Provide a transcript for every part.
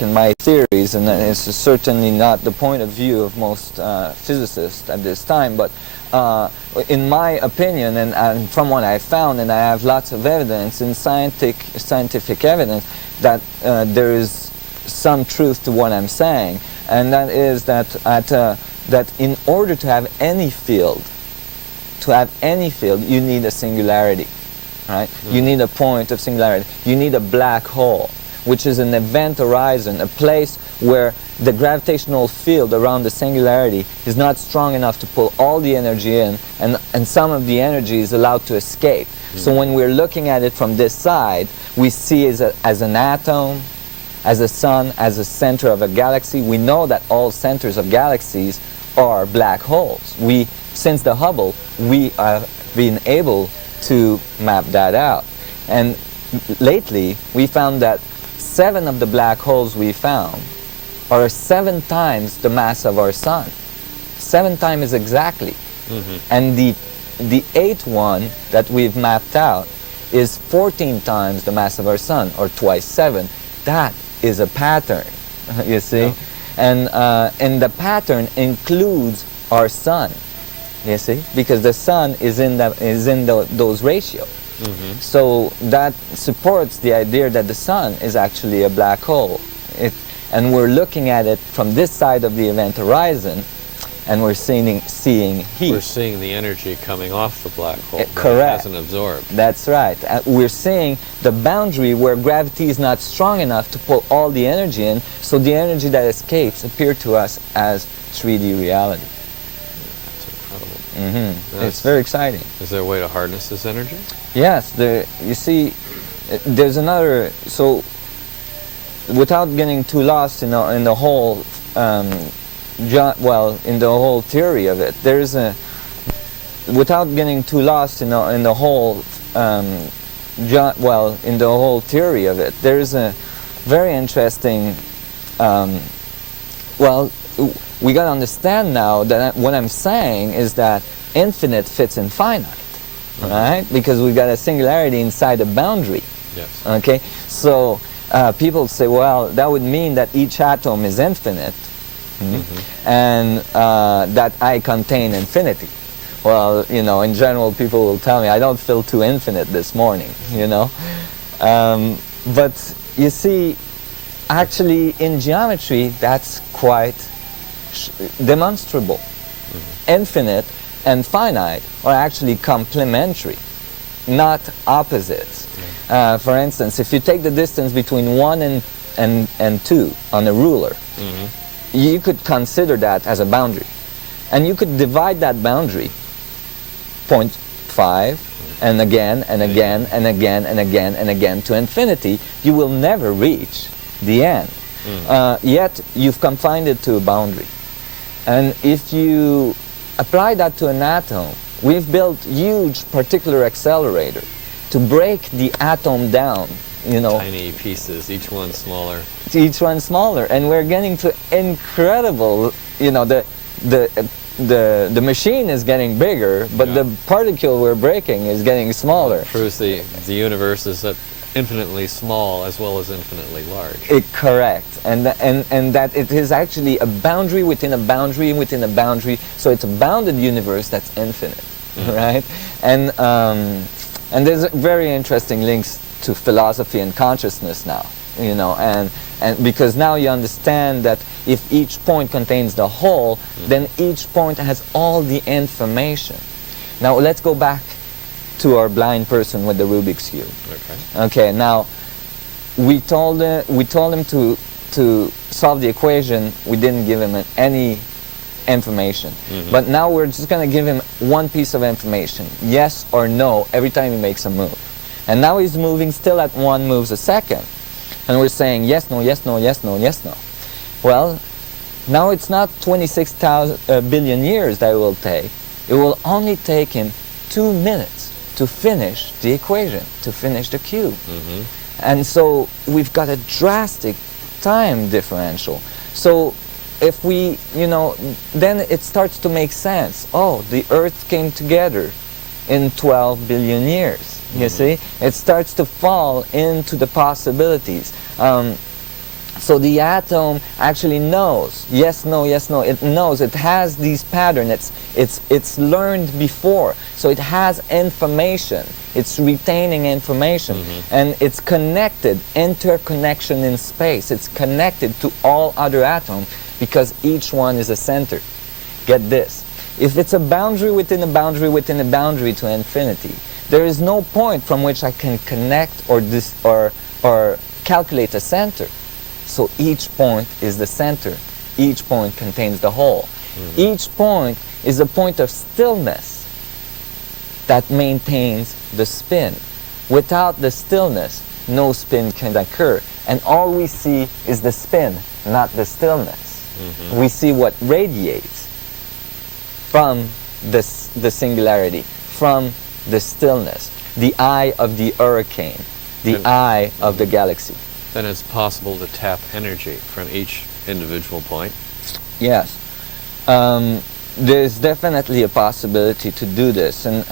in my theories, and it's certainly not the point of view of most physicists at this time, but in my opinion, and from what I found, and I have lots of evidence in scientific evidence, that there is some truth to what I'm saying, and that is that that in order to have any field, you need a singularity, right? You need a point of singularity. You need a black hole, which is an event horizon, a place where the gravitational field around the singularity is not strong enough to pull all the energy in, and some of the energy is allowed to escape. So when we're looking at it from this side, we see it as an atom, as a sun, as a center of a galaxy. We know that all centers of galaxies are black holes. Since the Hubble, we have been able to map that out. And lately, we found that 7 of the black holes we found are 7 times the mass of our sun. 7 times exactly. And the 8th one that we've mapped out is 14 times the mass of our sun, or twice 7. That is a pattern, you see? And the pattern includes our sun, you see? Because the sun is in those ratios. So that supports the idea that the sun is actually a black hole. And we're looking at it from this side of the event horizon, and we're seeing heat. We're seeing the energy coming off the black hole. Correct. It hasn't absorbed. That's right. We're seeing the boundary where gravity is not strong enough to pull all the energy in, so the energy that escapes appears to us as 3D reality. That's incredible. It's very exciting. Is there a way to harness this energy? Yes. You see, there's another... So, without getting too lost in the whole... in the whole theory of it, without getting too lost in the whole theory of it, there's a very interesting. We got to understand now that what I'm saying is that infinite fits in finite, right? Because we've got a singularity inside a boundary. Yes. Okay. So people say, well, that would mean that each atom is infinite. And that I contain infinity. Well, in general, people will tell me, I don't feel too infinite this morning, But you see, actually in geometry, that's quite demonstrable. Infinite and finite are actually complementary, not opposites. For instance, if you take the distance between 1 and 2 on a ruler, you could consider that as a boundary. And you could divide that boundary 0.5 and again and again and again and again and again to infinity. You will never reach the end. Yet you've confined it to a boundary. And if you apply that to an atom, we've built huge particular accelerator to break the atom down. Tiny pieces, each one smaller. Each one smaller, and we're getting to incredible. The machine is getting bigger, but the particle we're breaking is getting smaller. It proves the universe is infinitely small as well as infinitely large. Correct, and that it is actually a boundary within a boundary within a boundary. So it's a bounded universe that's infinite, right? And there's very interesting links to philosophy and consciousness now, and because now you understand that if each point contains the whole, then each point has all the information. Now let's go back to our blind person with the Rubik's Cube. Okay. Now we told him to solve the equation. We didn't give him any information, but now we're just going to give him one piece of information, yes or no, every time he makes a move. And now he's moving still at 1 moves a second. And we're saying yes, no, yes, no, yes, no, yes, no. Well, now it's not 26,000 billion years that it will take. It will only take him 2 minutes to finish the equation, to finish the cube. And so we've got a drastic time differential. So if we, then it starts to make sense. Oh, the Earth came together in 12 billion years. You see, it starts to fall into the possibilities. So the atom actually knows, yes, no, yes, no, it knows, it has these patterns, it's learned before, so it has information, it's retaining information, and it's connected, interconnection in space, it's connected to all other atoms because each one is a center. Get this, if it's a boundary within a boundary within a boundary to infinity, there is no point from which I can connect or calculate a center. So each point is the center. Each point contains the whole. Each point is a point of stillness that maintains the spin. Without the stillness, no spin can occur. And all we see is the spin, not the stillness. We see what radiates from the singularity, from the stillness, the eye of the hurricane, the eye of the galaxy. Then it's possible to tap energy from each individual point. Yes. There's definitely a possibility to do this. And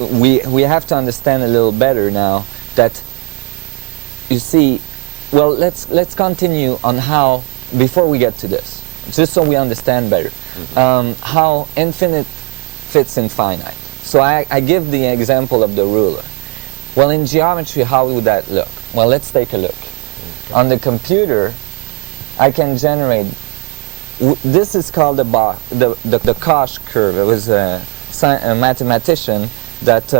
we have to understand a little better now that, you see, well, let's continue on how, before we get to this, just so we understand better, how infinite fits in finite. So I give the example of the ruler. Well, in geometry, how would that look? Well, let's take a look. On the computer, I can generate, this is called the Koch curve. It was a mathematician that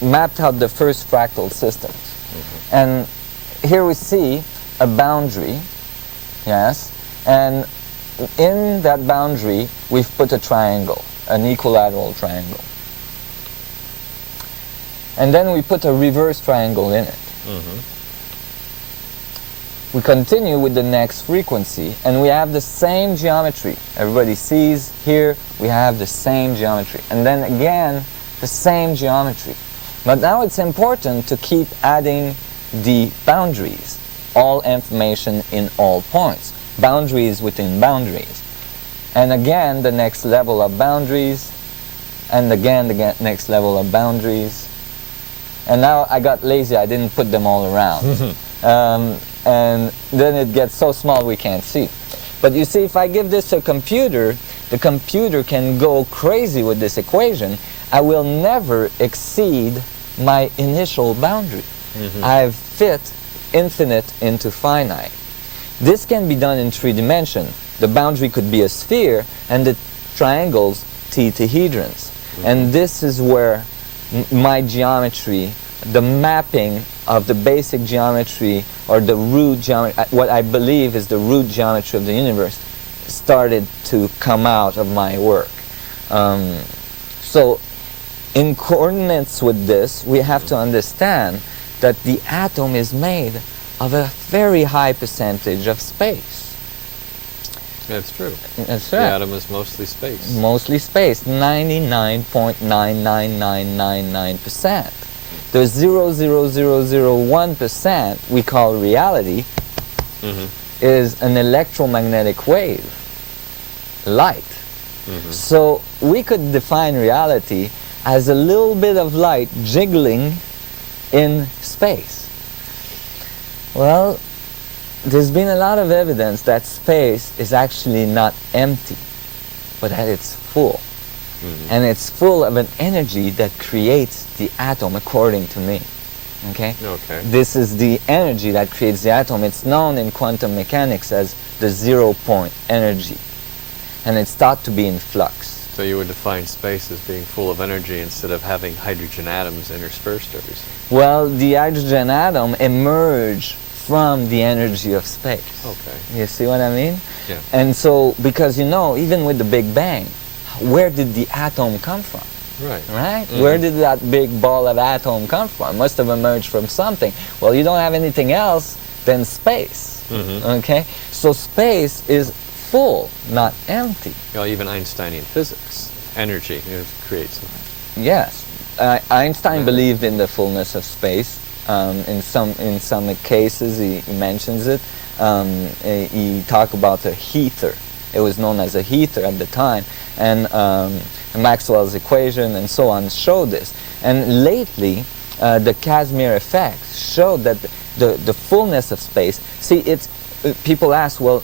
mapped out the first fractal systems. And here we see a boundary, yes, and in that boundary, we've put a triangle, an equilateral triangle. And then we put a reverse triangle in it. We continue with the next frequency, and we have the same geometry. Everybody sees here, we have the same geometry. And then again, the same geometry. But now it's important to keep adding the boundaries, all information in all points, boundaries within boundaries. And again, the next level of boundaries, and again, the next level of boundaries. And now I got lazy, I didn't put them all around. And then it gets so small we can't see. But you see, if I give this to a computer, the computer can go crazy with this equation. I will never exceed my initial boundary. I've fit infinite into finite. This can be done in 3 dimensions. The boundary could be a sphere, and the triangles tetrahedrons. And this is where my geometry, the mapping of the basic geometry, or the root geometry, what I believe is the root geometry of the universe, started to come out of my work. So in coordinates with this, we have to understand that the atom is made of a very high percentage of space. That's true. That's The right. atom is mostly space. Mostly space, 99.99999%. The 0.00001% we call reality is an electromagnetic wave, light. So we could define reality as a little bit of light jiggling in space. Well, there's been a lot of evidence that space is actually not empty, but that it's full. And it's full of an energy that creates the atom, according to me. Okay? This is the energy that creates the atom. It's known in quantum mechanics as the 0-point energy. And it's thought to be in flux. So you would define space as being full of energy instead of having hydrogen atoms interspersed everywhere. Well, the hydrogen atom emerged from the energy of space. You see what I mean? Yeah. And so, because you know, even with the Big Bang, where did the atom come from? Right? Where did that big ball of atom come from? Must have emerged from something. Well, you don't have anything else than space. Okay? So space is full, not empty. Well, even Einsteinian physics, energy creates. Yes. Einstein believed in the fullness of space. In some cases, he mentions it. He talked about a heater. It was known as a heater at the time, and Maxwell's equation and so on showed this. And lately, the Casimir effect showed that the fullness of space. See, it's people ask, well,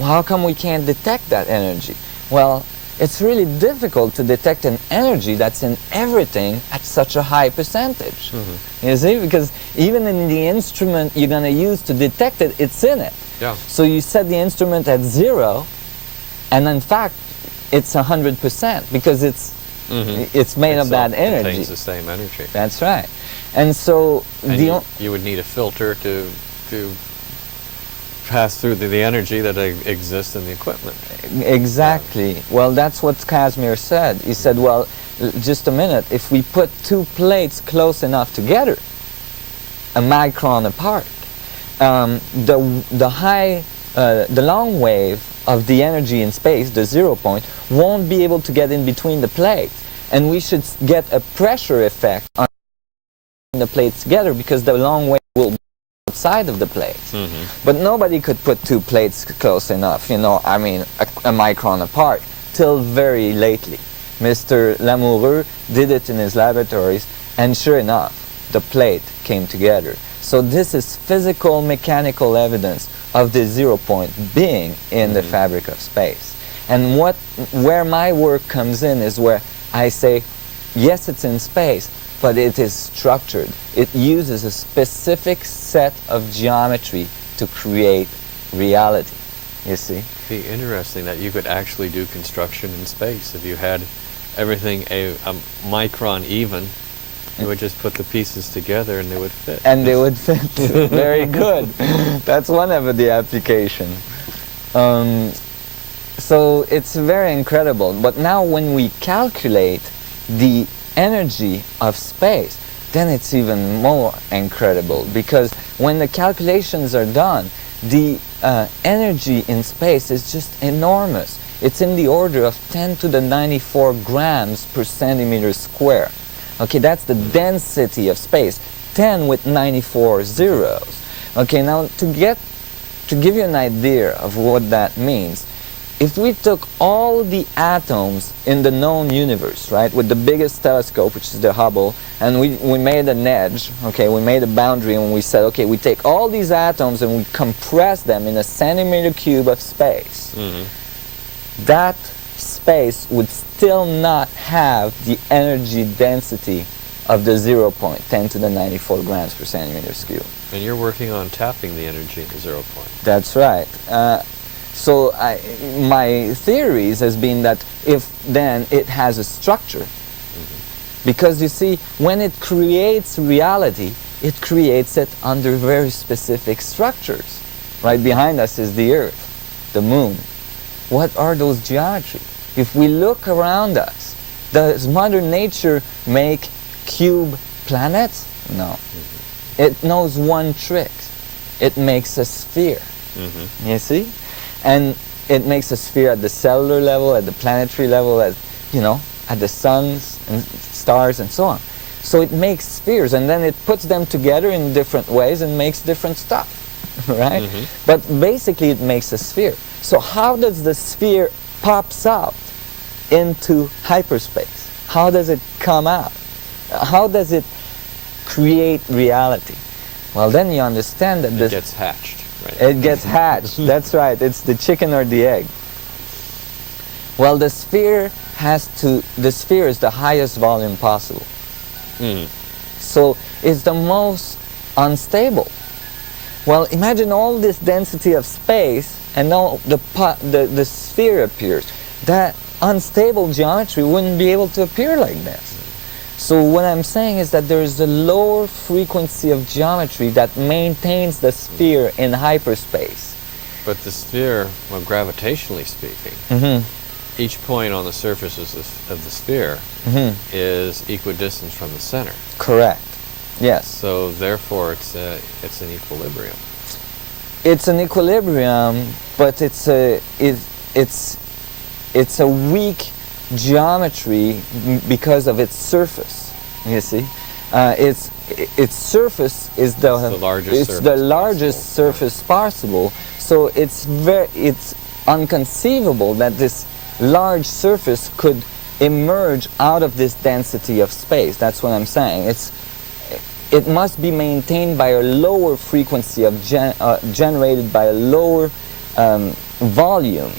how come we can't detect that energy? Well, it's really difficult to detect an energy that's in everything at such a high percentage. You see, because even in the instrument you're going to use to detect it, it's in it. Yeah. So you set the instrument at 0, and in fact it's 100% because it's made of that energy. Contains the same energy. That's right. And so and you would need a filter to pass through the energy that exists in the equipment. Exactly. Well, that's what Casimir said. He said, well, just a minute, if we put two plates close enough together, a micron apart, the long wave of the energy in space, the 0 point, won't be able to get in between the plates, and we should get a pressure effect on the plates together because the long wave will be outside of the plates. But nobody could put two plates close enough, you know, I mean a micron apart, till very lately. Mr. Lamoureux did it in his laboratories, and sure enough, the plate came together. So this is physical, mechanical evidence of the 0 point being in the fabric of space. And where my work comes in is where I say, yes, it's in space, but it is structured. It uses a specific set of geometry to create reality, you see. It'd be interesting that you could actually do construction in space. If you had everything a micron even, you would just put the pieces together and they would fit. And they would fit. Very good. That's one of the applications. So it's very incredible. But now when we calculate the energy of space, then it's even more incredible, because when the calculations are done, the energy in space is just enormous. It's in the order of 10 to the 94 grams per centimeter square. Okay, that's the density of space, 10 with 94 zeros. Okay, now to give you an idea of what that means, if we took all the atoms in the known universe, right, with the biggest telescope, which is the Hubble, and we made an edge, okay, we made a boundary, and we said, okay, we take all these atoms and we compress them in a centimeter cube of space, that space would still not have the energy density of the 0 point, 10 to the 94 grams per centimeter cube. And you're working on tapping the energy at 0 point. That's right. So my theories has been that if then it has a structure, because you see, when it creates reality, it creates it under very specific structures. Right behind us is the Earth, the Moon. What are those geometry? If we look around us, does Mother Nature make cube planets? No. It knows one trick. It makes a sphere. You see? And it makes a sphere at the cellular level, at the planetary level, at, you know, at the suns and stars and so on. So it makes spheres, and then it puts them together in different ways and makes different stuff, right? But basically it makes a sphere. So how does the sphere pops out into hyperspace? How does it come out? How does it create reality? Well, then you understand that it gets hatched. Right. It gets hatched. That's right. It's the chicken or the egg. Well, the sphere is the highest volume possible. So it's the most unstable. Well, imagine all this density of space, and now the sphere appears. That unstable geometry wouldn't be able to appear like this. So what I'm saying is that there is a lower frequency of geometry that maintains the sphere in hyperspace. But the sphere, well, gravitationally speaking, each point on the surface of the sphere is equidistant from the center. Correct. Yes. So therefore, it's an equilibrium. It's an equilibrium, but it's a weak geometry because of its surface. You see, its surface is the largest surface possible. So it's unconceivable that this large surface could emerge out of this density of space. That's what I'm saying. it must be maintained by a lower frequency of generated by a lower volume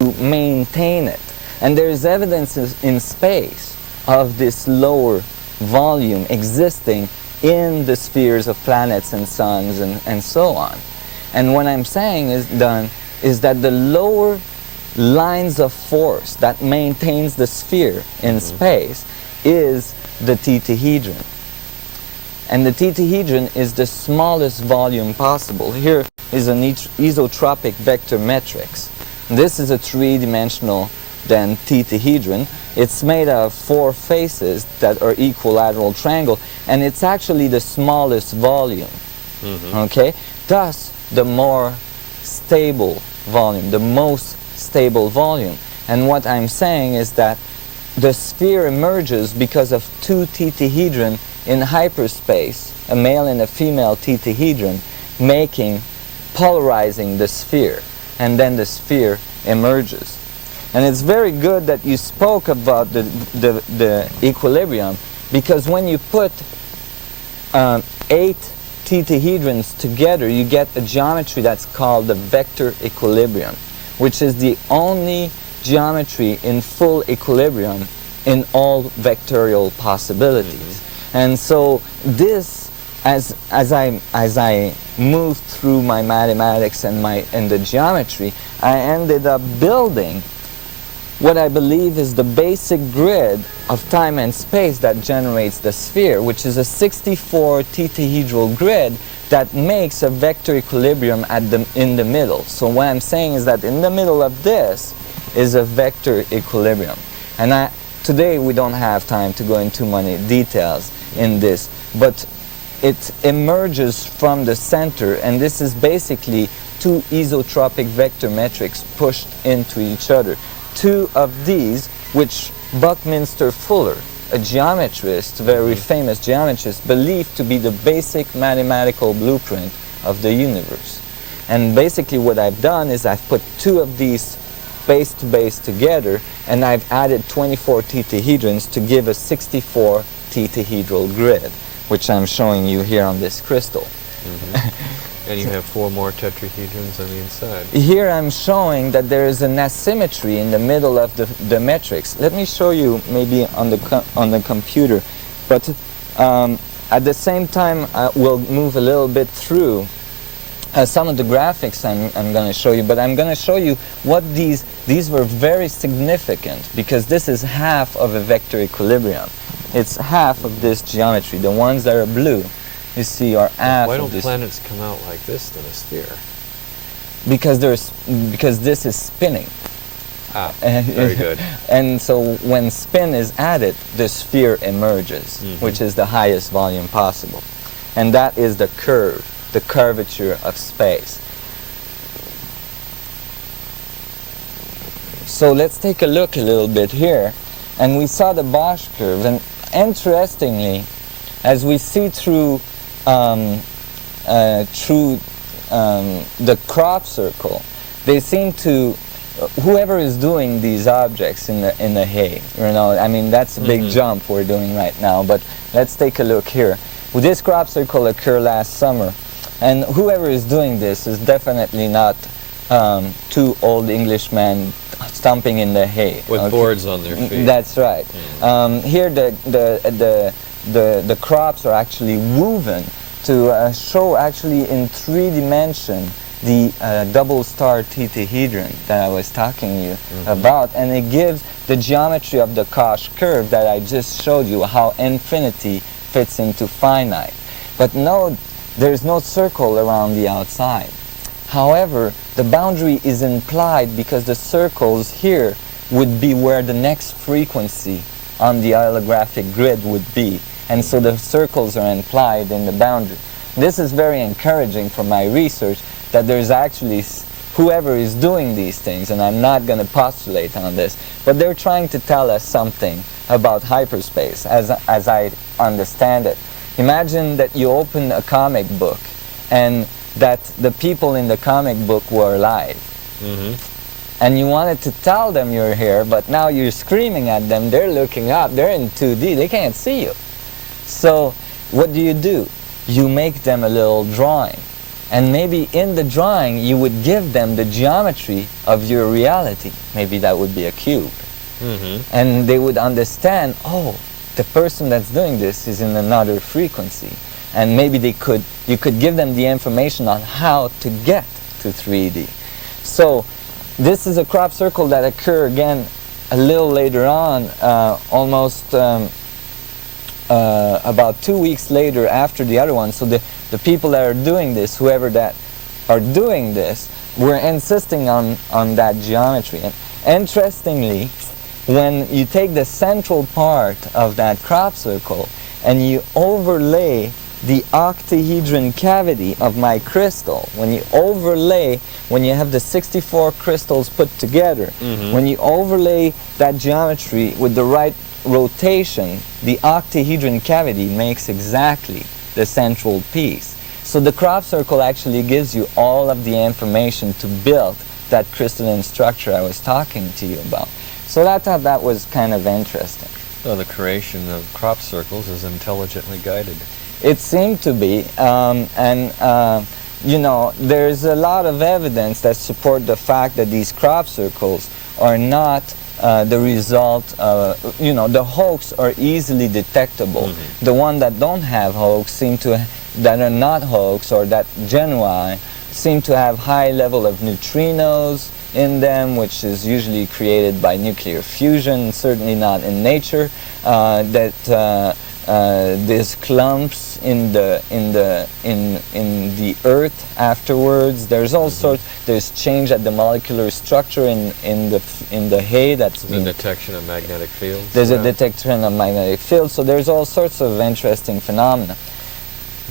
to maintain it. And there is evidence in space of this lower volume existing in the spheres of planets and suns and so on. And what I'm saying is that the lower lines of force that maintains the sphere in space is the tetrahedron. And the tetrahedron is the smallest volume possible. Here is an isotropic vector matrix. This is a three-dimensional then tetrahedron. It's made of 4 faces that are equilateral triangle, and it's actually the smallest volume. Okay? Thus, the more stable volume, the most stable volume. And what I'm saying is that the sphere emerges because of 2 tetrahedron in hyperspace, a male and a female tetrahedron, polarizing the sphere, and then the sphere emerges. And it's very good that you spoke about the equilibrium, because when you put 8 tetrahedrons together, you get a geometry that's called the vector equilibrium, which is the only geometry in full equilibrium in all vectorial possibilities. And so this, as I moved through my mathematics and the geometry, I ended up building what I believe is the basic grid of time and space that generates the sphere, which is a 64 tetrahedral grid that makes a vector equilibrium in the middle. So what I'm saying is that in the middle of this is a vector equilibrium. And today we don't have time to go into many details in this, but it emerges from the center, and this is basically 2 isotropic vector metrics pushed into each other. 2 of these, which Buckminster Fuller, a geometrist, very famous geometrist, believed to be the basic mathematical blueprint of the universe. And basically what I've done is I've put 2 of these base to base together, and I've added 24 tetrahedrons to give a 64 tetrahedral grid, which I'm showing you here on this crystal. And you have 4 more tetrahedrons on the inside. Here I'm showing that there is an asymmetry in the middle of the matrix. Let me show you maybe on the computer, but at the same time we'll move a little bit through some of the graphics I'm going to show you, but I'm going to show you what these were very significant, because this is half of a vector equilibrium. It's half of this geometry. The ones that are blue, you see, are half Why of don't this. planets come out like this than a sphere? Because this is spinning. Very good. And so when spin is added, the sphere emerges, which is the highest volume possible. And that is the curve, the curvature of space. So let's take a look a little bit here. And we saw the Bosch curve, and interestingly, as we see through the crop circle, they seem to, whoever is doing these objects in the hay, I mean, that's a big jump we're doing right now, but let's take a look here. This crop circle occurred last summer, and whoever is doing this is definitely not 2 old Englishmen stomping in the hay. With boards on their feet. That's right. Here the crops are actually woven to show actually in 3 dimensions the double star tetrahedron that I was talking to you about, and it gives the geometry of the Koch curve that I just showed you, how infinity fits into finite. But no, there's no circle around the outside. However, the boundary is implied because the circles here would be where the next frequency on the holographic grid would be. And so the circles are implied in the boundary. This is very encouraging for my research, that there's actually whoever is doing these things, and I'm not going to postulate on this, but they're trying to tell us something about hyperspace, as I understand it. Imagine that you open a comic book and that the people in the comic book were alive. And you wanted to tell them you're here, but now you're screaming at them, they're looking up, they're in 2D, they can't see you. So what do? You make them a little drawing. And maybe in the drawing you would give them the geometry of your reality. Maybe that would be a cube. And they would understand, oh, the person that's doing this is in another frequency. And maybe you could give them the information on how to get to 3D. So this is a crop circle that occur again a little later on, almost about 2 weeks later after the other one. So the people that are doing this, whoever that are doing this, were insisting on that geometry. And interestingly, when you take the central part of that crop circle and you overlay the octahedron cavity of my crystal, when you have the 64 crystals put together, when you overlay that geometry with the right rotation, the octahedron cavity makes exactly the central piece. So the crop circle actually gives you all of the information to build that crystalline structure I was talking to you about. So I thought that was kind of interesting. So the creation of crop circles is intelligently guided. It seemed to be, you know, there's a lot of evidence that support the fact that these crop circles are not the result, you know, the hoax are easily detectable. The one that don't have hoax that are not hoax or that genuine seem to have high level of neutrinos in them, which is usually created by nuclear fusion, certainly not in nature. There's clumps in the earth afterwards. There's all sorts. There's change at the molecular structure in the hay. That's the detection of magnetic fields. There's a detection of magnetic fields. So there's all sorts of interesting phenomena.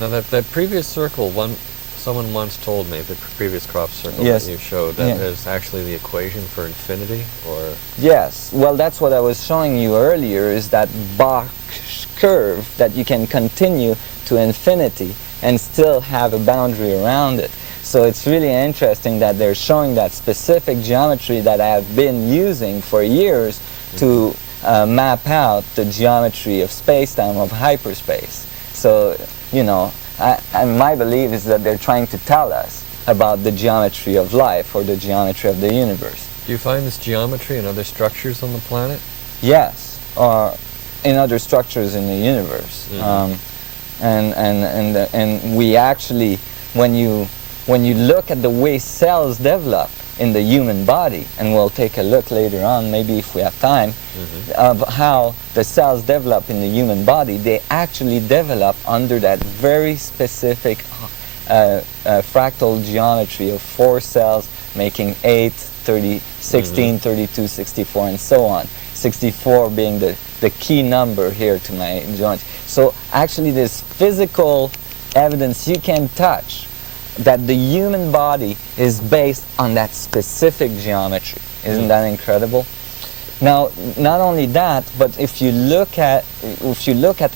Now that previous circle, someone once told me, the previous crop circle yes. that you showed, that is actually the equation for infinity, or? Yes. Well, that's what I was showing you earlier, is that Bach curve that you can continue to infinity and still have a boundary around it. So it's really interesting that they're showing that specific geometry that I have been using for years to map out the geometry of space-time, of hyperspace. So, you know, my belief is that they're trying to tell us about the geometry of life or the geometry of the universe. Do you find this geometry in other structures on the planet? Yes, or in other structures in the universe. And we actually, when you look at the way cells develop in the human body, and we'll take a look later on, maybe if we have time, of how the cells develop in the human body, they actually develop under that very specific fractal geometry of 4 cells making 8, 30, 16, 32, 64, and so on. 64 being the key number here to my geometry. So actually there's physical evidence you can touch that the human body is based on that specific geometry. Isn't that incredible? Now, not only that, but if you look at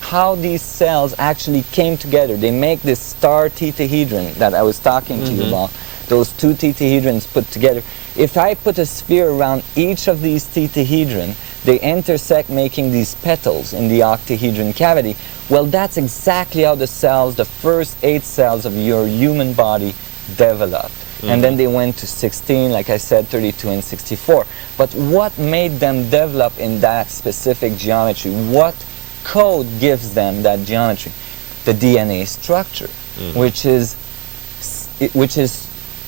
how these cells actually came together, they make this star tetrahedron that I was talking to you about. Those 2 tetrahedrons put together. If I put a sphere around each of these tetrahedron, they intersect making these petals in the octahedron cavity. Well, that's exactly how the cells, the first 8 cells of your human body developed. And then they went to 16, like I said, 32 and 64. But what made them develop in that specific geometry? What code gives them that geometry? The DNA structure, which is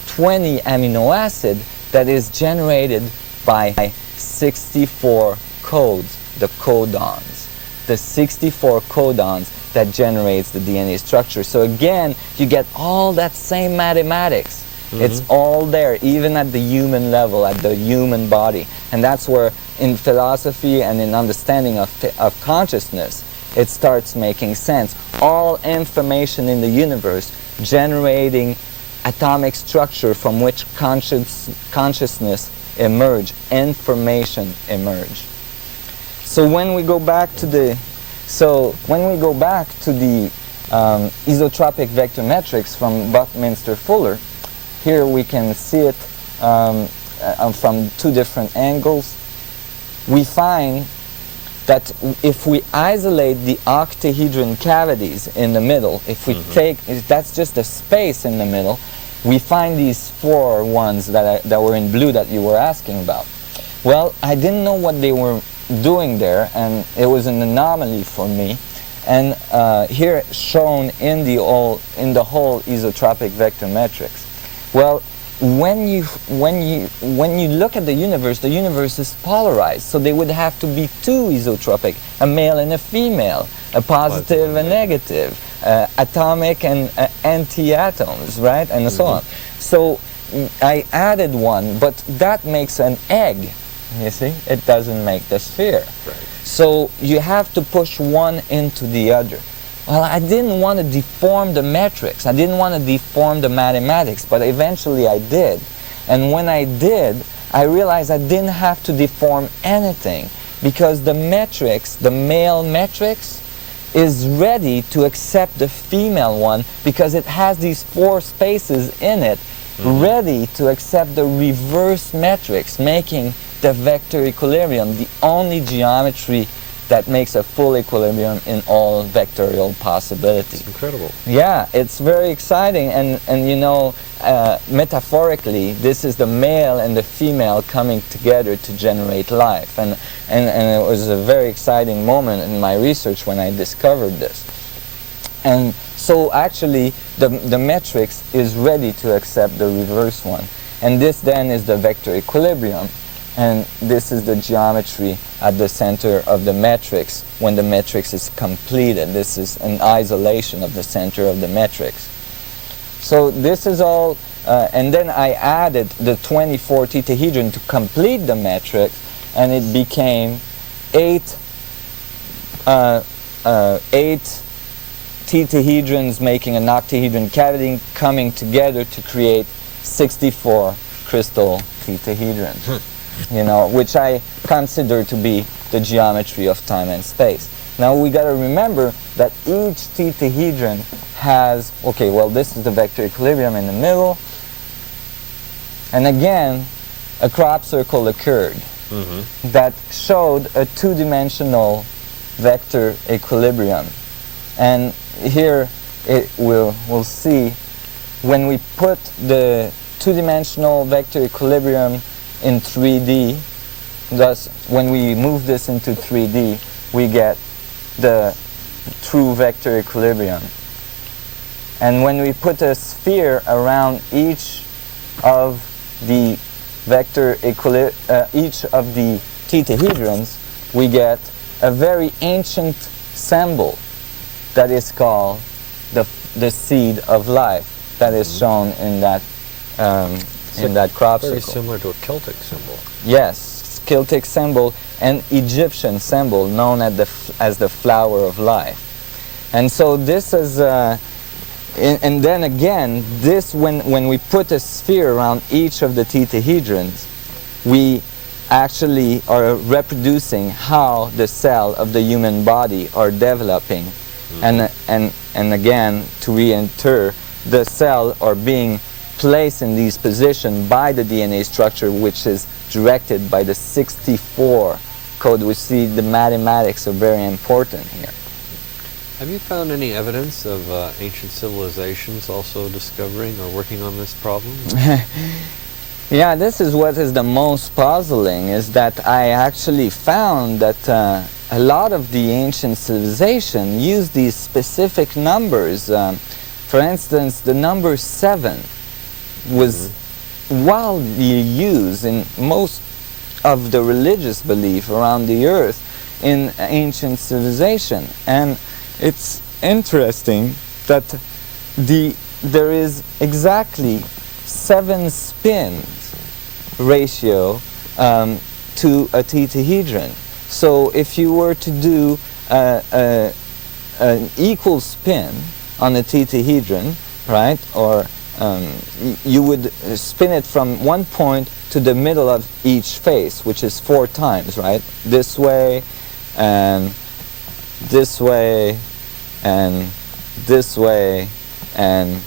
20 amino acid that is generated by 64 codes, the codons. The 64 codons that generates the DNA structure. So again, you get all that same mathematics. It's all there, even at the human level, at the human body. And that's where, in philosophy and in understanding of consciousness, it starts making sense. All information in the universe generating atomic structure from which consciousness emerge, information emerge. So when we go back to the isotropic vector metrics from Buckminster-Fuller, here we can see it from 2 different angles. We find that if we isolate the octahedron cavities in the middle, if we if that's just a space in the middle, we find these 4 ones that were in blue that you were asking about. Well, I didn't know what they were doing there, and it was an anomaly for me. And here shown in the whole isotropic vector matrix. Well, when you look at the universe is polarized, so they would have to be 2 isotropic, a male and a female, a positive and negative, atomic and anti-atoms, right, and so on. So I added one, but that makes an egg. You see, it doesn't make the sphere. Right. So you have to push one into the other. Well, I didn't want to deform the metrics. I didn't want to deform the mathematics, but eventually I did. And when I did, I realized I didn't have to deform anything because the metrics, the male metrics, is ready to accept the female one because it has these 4 spaces in it, ready to accept the reverse metrics, making the vector equilibrium the only geometry that makes a full equilibrium in all vectorial possibility. It's incredible. Yeah, it's very exciting, and you know, metaphorically, this is the male and the female coming together to generate life, and it was a very exciting moment in my research when I discovered this. And so actually, the matrix is ready to accept the reverse one, and this then is the vector equilibrium. And this is the geometry at the center of the matrix when the matrix is completed. This is an isolation of the center of the matrix. So this is all, and then I added the 24 tetahedron to complete the matrix, and it became 8 tetahedrons making an octahedron cavity coming together to create 64 crystal tetahedrons. You know, which I consider to be the geometry of time and space. Now we got to remember that each tetahedron has, okay, well, this is the vector equilibrium in the middle, and again a crop circle occurred that showed a 2-dimensional vector equilibrium. And here we'll see when we put the 2-dimensional vector equilibrium in 3D, thus when we move this into 3D, we get the true vector equilibrium. And when we put a sphere around each of the each of the tetahedrons, we get a very ancient symbol that is called the seed of life, that is shown in that crop circle. Very similar to a Celtic symbol. Yes, Celtic symbol and Egyptian symbol known as the flower of life. And so this is, and then again, this when we put a sphere around each of the tetahedrons, we actually are reproducing how the cell of the human body are developing. And again, to re-enter, the cell are being placed in these positions by the DNA structure, which is directed by the 64 code. We see the mathematics are very important here. Have you found any evidence of ancient civilizations also discovering or working on this problem? Yeah, this is what is the most puzzling, is that I actually found that a lot of the ancient civilization used these specific numbers. For instance, the number 7 was widely used in most of the religious belief around the earth in ancient civilization. And it's interesting that there is exactly 7 spins ratio to a tetahedron. So if you were to do an equal spin on a tetahedron, right, or you would spin it from one point to the middle of each face, which is 4 times, right? This way, and this way, and this way, and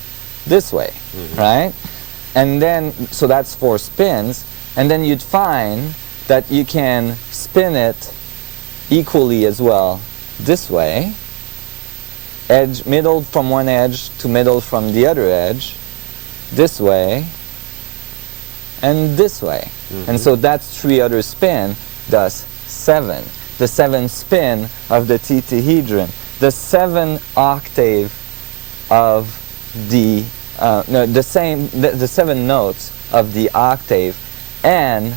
this way, right? And then, so that's 4 spins, and then you'd find that you can spin it equally as well this way, edge, middle from one edge to middle from the other edge, this way, and this way. And so that's 3 other spin, thus 7. The 7 spin of the tetrahedron, the 7 octave of the, the 7 notes of the octave. And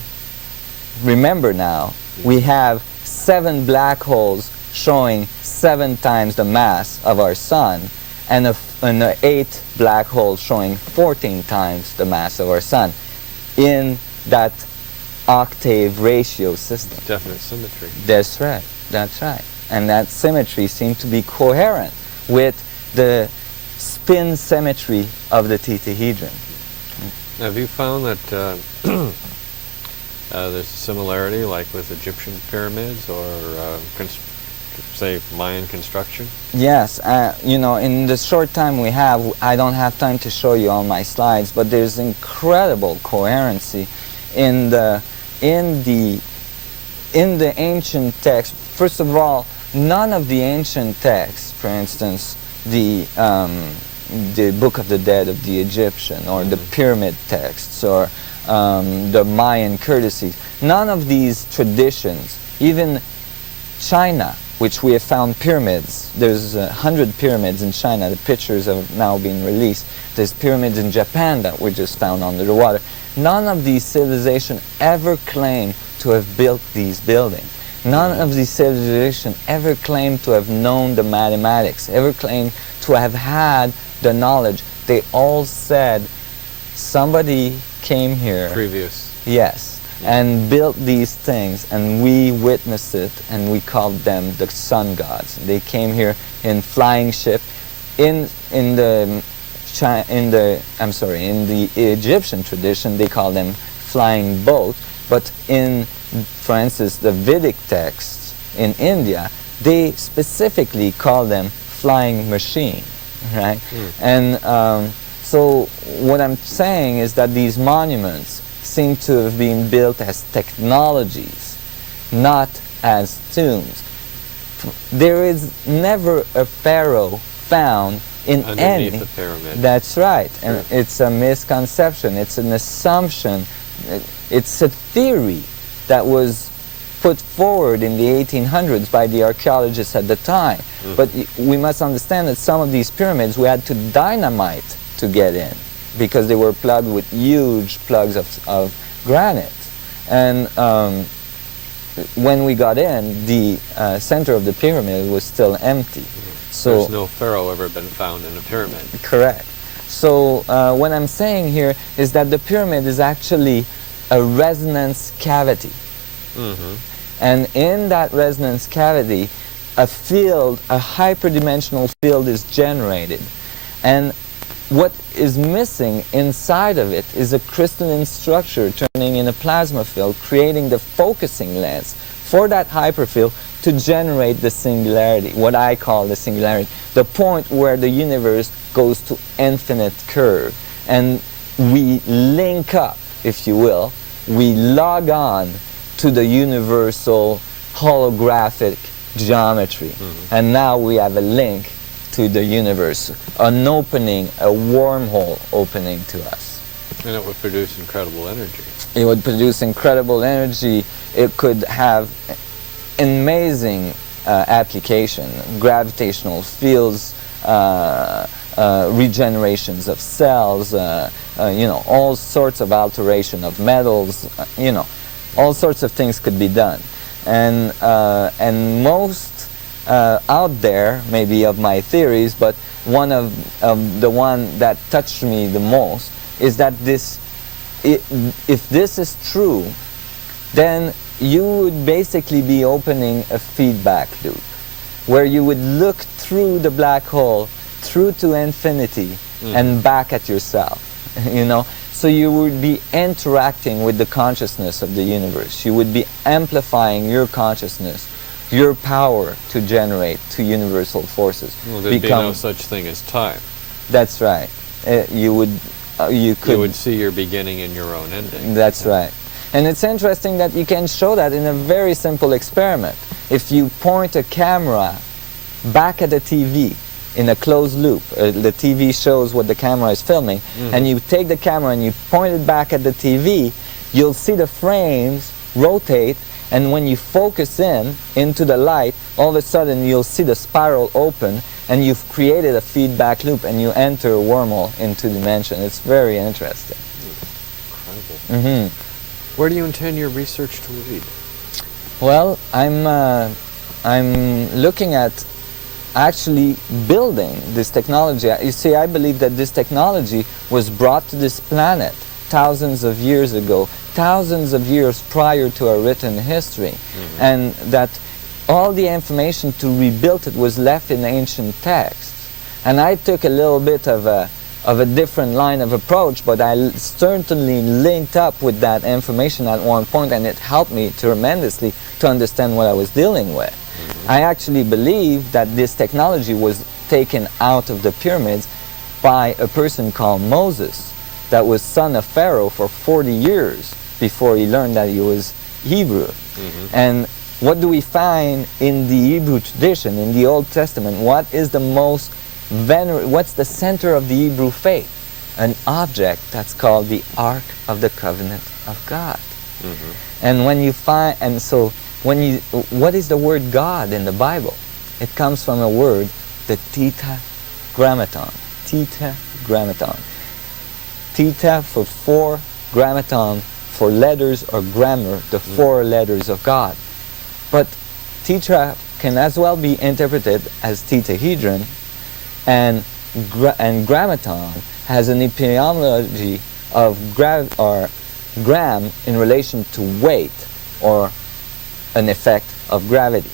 remember now, we have 7 black holes showing 7 times the mass of our sun, and an 8 black holes showing 14 times the mass of our sun in that octave ratio system. Definite symmetry. That's right. That's right. And that symmetry seems to be coherent with the spin symmetry of the tetrahedron. Now, have you found that there's a similarity, like with Egyptian pyramids or, say, Mayan construction? Yes. You know, in the short time we have, I don't have time to show you all my slides, but there's incredible coherency in the ancient text. First of all, none of the ancient texts, for instance, the Book of the Dead of the Egyptian, or the pyramid texts, or the Mayan codices, none of these traditions, even China, which we have found pyramids. There's 100 pyramids in China. The pictures have now been released. There's pyramids in Japan that were just found under the water. None of these civilizations ever claimed to have built these buildings. None of these civilizations ever claimed to have known the mathematics, ever claimed to have had the knowledge. They all said somebody came here. Previous. Yes. And built these things, and we witnessed it, and we called them the sun gods. They came here in flying ship. In the Egyptian tradition, they call them flying boat. But in, for instance, the Vedic texts in India, they specifically call them flying machine, right? And so what I'm saying is that these monuments seem to have been built as technologies, not as tombs. There is never a pharaoh found in underneath the pyramid. That's right. Sure. And it's a misconception. It's an assumption. It's a theory that was put forward in the 1800s by the archaeologists at the time. But we must understand that some of these pyramids we had to dynamite to get in, because they were plugged with huge plugs of granite. And when we got in, the center of the pyramid was still empty. So there's no pharaoh ever been found in a pyramid. Correct. So what I'm saying here is that the pyramid is actually a resonance cavity. And in that resonance cavity, a field, a hyperdimensional field is generated. And what is missing inside of it is a crystalline structure turning in a plasma field, creating the focusing lens for that hyperfield to generate the singularity, what I call the singularity, the point where the universe goes to infinite curve. And we link up, if you will, we log on to the universal holographic geometry. And now we have a link to the universe, an opening, a wormhole opening to us. And it would produce incredible energy. It would produce incredible energy. It could have amazing application, gravitational fields, regenerations of cells, you know, all sorts of alteration of metals, you know, all sorts of things could be done. And most out there, maybe of my theories, but one of the one that touched me the most is that if this is true, then you would basically be opening a feedback loop where you would look through the black hole, through to infinity, and back at yourself, you know? So you would be interacting with the consciousness of the universe. You would be amplifying your consciousness, your power to generate to universal forces. Well, there'd be no such thing as time. That's right. You would see your beginning and your own ending. That's right. And it's interesting that you can show that in a very simple experiment. if you point a camera back at the TV in a closed loop, the TV shows what the camera is filming, and you take the camera and you point it back at the TV, you'll see the frames rotate, and when you focus into the light, all of a sudden you'll see the spiral open, and you've created a feedback loop, and you enter a wormhole into dimension. It's very interesting. Incredible. Where do you intend your research to lead? Well, I'm looking at actually building this technology. You see, I believe that this technology was brought to this planet thousands of years ago, thousands of years prior to our written history, and that all the information to rebuild it was left in ancient texts. And I took a little bit of a different line of approach, but I certainly linked up with that information at one point, and it helped me tremendously to understand what I was dealing with. I actually believe that this technology was taken out of the pyramids by a person called Moses, that was son of Pharaoh for 40 years before he learned that he was Hebrew. And what do we find in the Hebrew tradition, in the Old Testament? What is the most what's the center of the Hebrew faith? An object that's called the Ark of the Covenant of God. And when you find, and so when you, what is the word God in the Bible? It comes from a word, the tetragrammaton. Tetragrammaton. Theta for four, grammaton for letters or grammar, the four letters of God. But tetra can as well be interpreted as tetrahedron, and grammaton has an etymology of gram in relation to weight or an effect of gravity.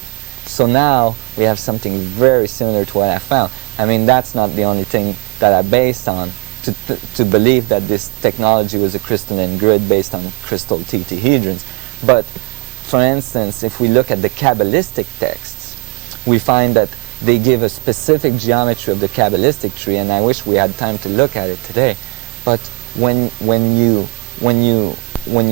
So now we have something very similar to what I found. I mean, that's not the only thing that I based on to believe that this technology was a crystalline grid based on crystal tetrahedrons. But for instance, if we look at the Kabbalistic texts, we find that they give a specific geometry of the Kabbalistic tree, and I wish we had time to look at it today. But when you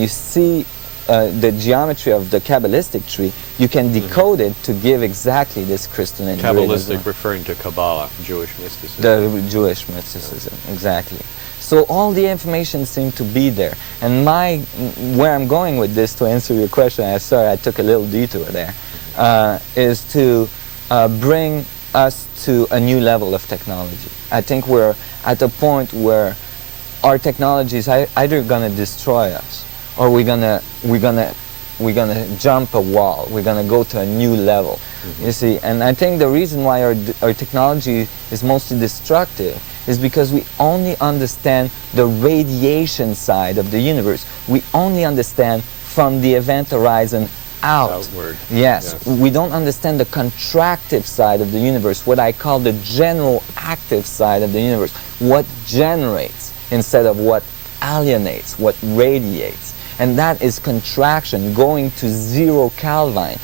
see the geometry of the Kabbalistic tree, you can decode it to give exactly this crystalline grid. Kabbalistic referring to Kabbalah, Jewish mysticism. The Jewish mysticism, exactly. So all the information seemed to be there. And where I'm going with this, to answer your question, I'm sorry I took a little detour there, is to bring us to a new level of technology. I think we're at a point where our technology is either going to destroy us, or we're gonna jump a wall. We're gonna go to a new level. You see, and I think the reason why our technology is mostly destructive is because we only understand the radiation side of the universe. We only understand from the event horizon outward. Yes. We don't understand the contractive side of the universe, what I call the general active side of the universe, what generates instead of what alienates, what radiates. And that is contraction, going to 0 Kelvin.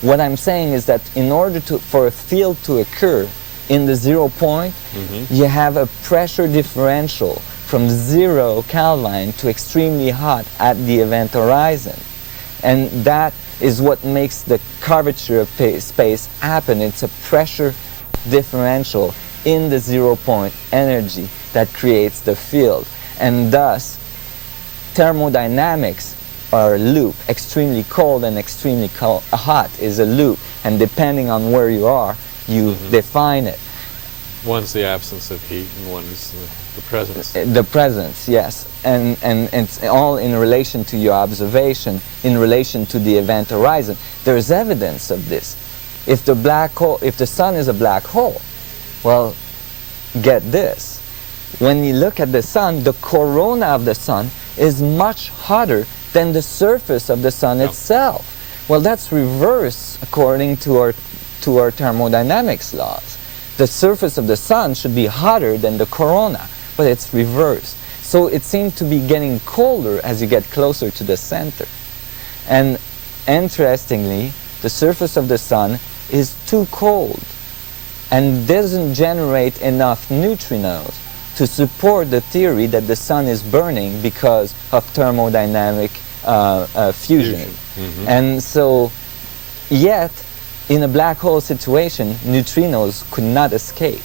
What I'm saying is that in order for a field to occur in the 0 point, you have a pressure differential from 0 Kelvin to extremely hot at the event horizon. And that is what makes the curvature of space happen. It's a pressure differential in the 0 point energy that creates the field. And thus, thermodynamics are a loop. Extremely cold and extremely hot is a loop. And depending on where you are, you define it. One's the absence of heat and one is the presence. The presence, yes. And it's all in relation to your observation, in relation to the event horizon. There's evidence of this. If the sun is a black hole, well, get this. When you look at the sun, the corona of the sun is much hotter than the surface of the sun itself. Well, that's reverse according to our thermodynamics laws. The surface of the sun should be hotter than the corona, but it's reversed. So it seems to be getting colder as you get closer to the center. And interestingly, the surface of the sun is too cold and doesn't generate enough neutrinos to support the theory that the sun is burning because of thermodynamic fusion. And so yet, in a black hole situation, neutrinos could not escape.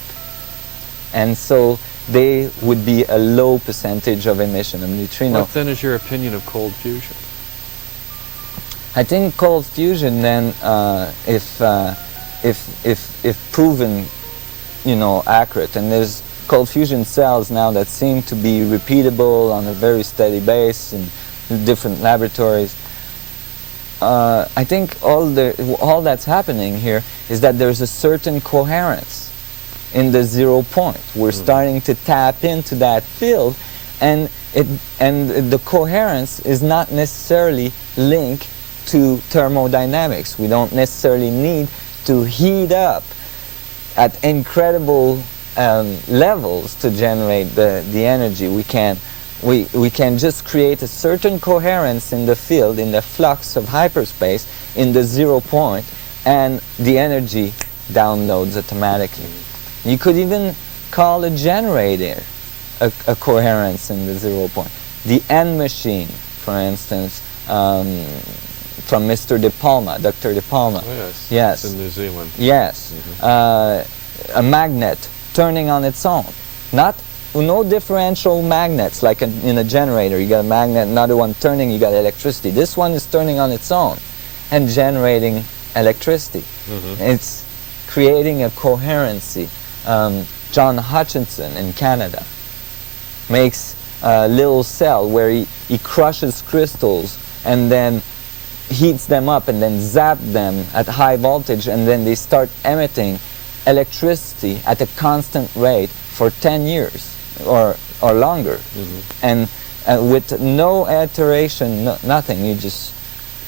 And so they would be a low percentage of emission of neutrino. What then is your opinion of cold fusion? I think cold fusion then, if proven, accurate, and there's cold fusion cells now that seem to be repeatable on a very steady base in different laboratories. I think all that's happening here is that there's a certain coherence in the 0 point. We're starting to tap into that field, and the coherence is not necessarily linked to thermodynamics. We don't necessarily need to heat up at incredible levels to generate the energy. We can just create a certain coherence in the field, in the flux of hyperspace, in the 0 point, and the energy downloads automatically. You could even call a generator a coherence in the 0 point. The N machine, for instance, from Mr. De Palma, Dr. De Palma. Oh, yes. Yes. It's in New Zealand. Yes. A magnet turning on its own. No differential magnets like in a generator. You got a magnet, another one turning, you got electricity. This one is turning on its own and generating electricity. It's creating a coherency. John Hutchinson in Canada makes a little cell where he crushes crystals and then heats them up and then zap them at high voltage, and then they start emitting electricity at a constant rate for 10 years or longer. And with no iteration, nothing. You just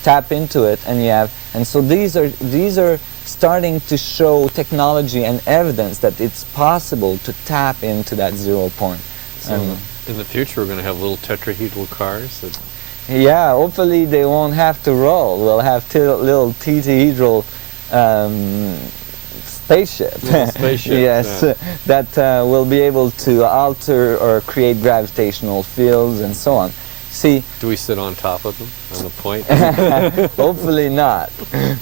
tap into it and you have, and so these are starting to show technology and evidence that it's possible to tap into that 0 point. So in the future we're going to have little tetrahedral cars that... Yeah, hopefully they won't have to roll. We'll have little tetrahedral spaceship. Yes, yeah. That will be able to alter or create gravitational fields and so on. See, do we sit on top of them, on the point? hopefully not.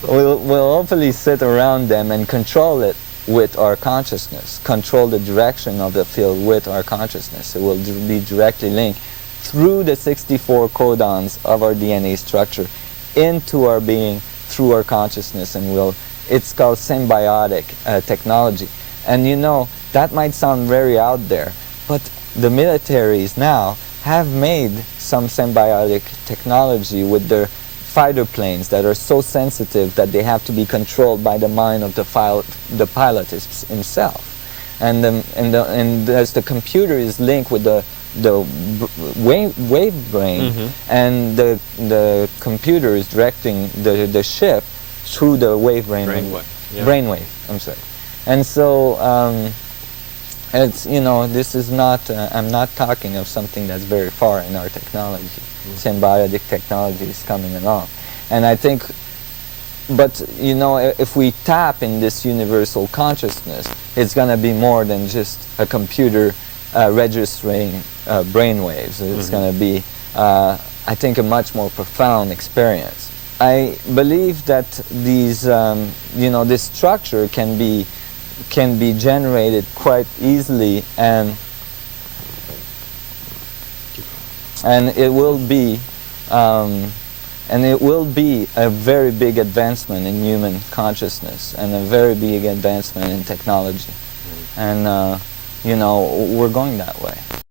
We'll hopefully sit around them and control it with our consciousness, control the direction of the field with our consciousness. It will be directly linked through the 64 codons of our DNA structure into our being through our consciousness, and it's called symbiotic technology. And that might sound very out there, but the militaries now have made some symbiotic technology with their fighter planes that are so sensitive that they have to be controlled by the mind of the pilot himself. And as the computer is linked with the wave brain, and the computer is directing the ship through the wave brain. Brainwave, I'm sorry. And so it's, this is not, I'm not talking of something that's very far in our technology. Symbiotic technology is coming along. And I think, but if we tap in this universal consciousness, it's going to be more than just a computer registering brainwaves. It's going to be, I think, a much more profound experience. I believe that these, this structure can be generated quite easily, and it will be a very big advancement in human consciousness and a very big advancement in technology, and we're going that way.